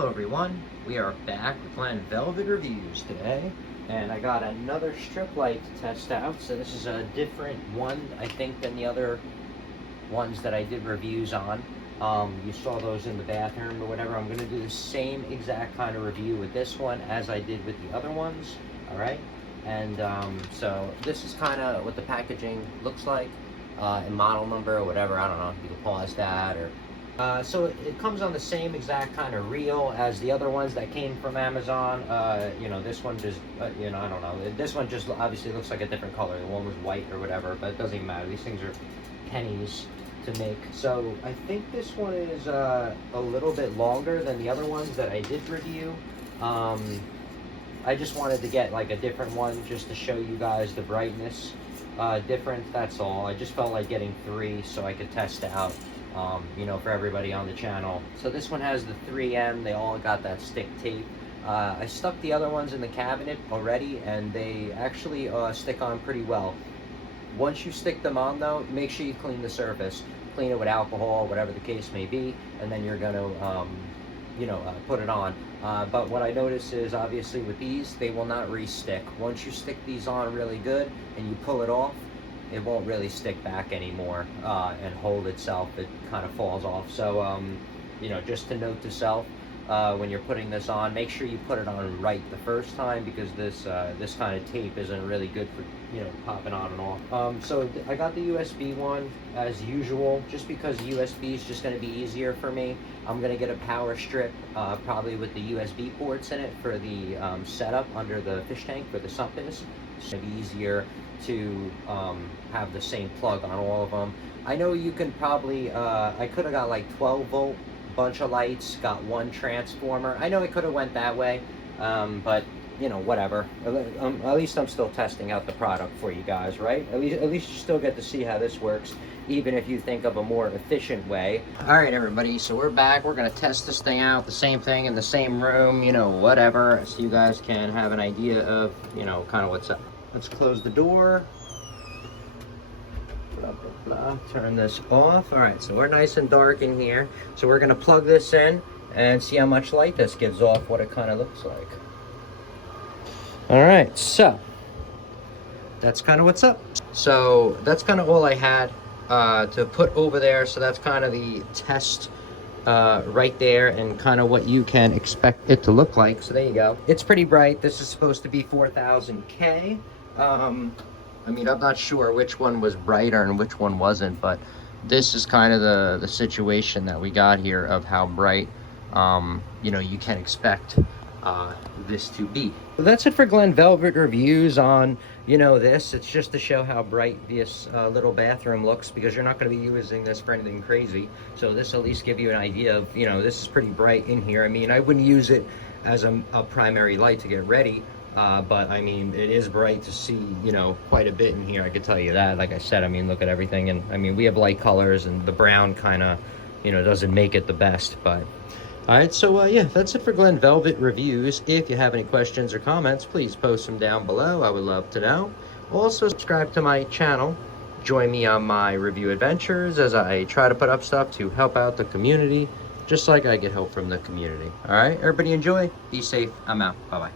Hello everyone, we are back with Glen Velvet Reviews today, and I got another strip light to test out. So this is a different one, I think, than the other ones that I did reviews on. You saw those in the bathroom or whatever. I'm going to do the same exact kind of review with this one as I did with the other ones, alright? And so this is kind of what the packaging looks like, and model number or whatever, I don't know, you can pause that or... so it comes on the same exact kind of reel as the other ones that came from Amazon. This one just, I don't know. This one just obviously looks like a different color. The one was white or whatever, but it doesn't even matter. These things are pennies to make. So I think this one is a little bit longer than the other ones that I did review. I just wanted to get like a different one just to show you guys the brightness difference. That's all. I just felt like getting 3 so I could test it out. For everybody on the channel. So this one has the 3M. They all got that stick tape. I stuck the other ones in the cabinet already, and they actually stick on pretty well. Once you stick them on, though, make sure you clean the surface. Clean it with alcohol, whatever the case may be, and then you're going to, put it on. But what I notice is, obviously, with these, they will not re-stick. Once you stick these on really good and you pull it off, it won't really stick back anymore and hold itself. It kind of falls off. So, just to note to self, when you're putting this on, make sure you put it on right the first time, because this kind of tape isn't really good for, popping on and off. So I got the USB one as usual, just because USB is just going to be easier for me. I'm going to get a power strip, probably with the USB ports in it for the setup under the fish tank for the sump is. It's going to be easier to have the same plug on all of them. I know you can probably, I could have got like 12 volt bunch of lights, got one transformer. I know it could have went that way, but whatever. At least I'm still testing out the product for you guys, right? At least you still get to see how this works, even if you think of a more efficient way. All right, everybody, so we're back. We're gonna test this thing out, the same thing in the same room, whatever, so you guys can have an idea of, kind of what's up. Let's close the door. Blah, blah, blah. Turn this off. All right, so we're nice and dark in here. So we're gonna plug this in and see how much light this gives off, what it kind of looks like. All right, so that's kind of what's up. So that's kind of all I had to put over there. So that's kind of the test right there, and kind of what you can expect it to look like. So there you go. It's pretty bright. This is supposed to be 4000K. I mean, I'm not sure which one was brighter and which one wasn't, but this is kind of the situation that we got here of how bright, you can expect this to be. So that's it for Glen Velvet Reviews on, this. It's just to show how bright this little bathroom looks, because you're not going to be using this for anything crazy. So this will at least give you an idea of, this is pretty bright in here. I mean, I wouldn't use it as a primary light to get ready. But I mean, it is bright to see, quite a bit in here. I could tell you that. Like I said, I mean, look at everything. And I mean, we have light colors, and the brown kind of, doesn't make it the best. But all right, so yeah, that's it for Glen Velvet Reviews. If you have any questions or comments, please post them down below. I would love to know. Also, subscribe to my channel. Join me on my review adventures as I try to put up stuff to help out the community, just like I get help from the community. All right, everybody enjoy. Be safe. I'm out. Bye-bye.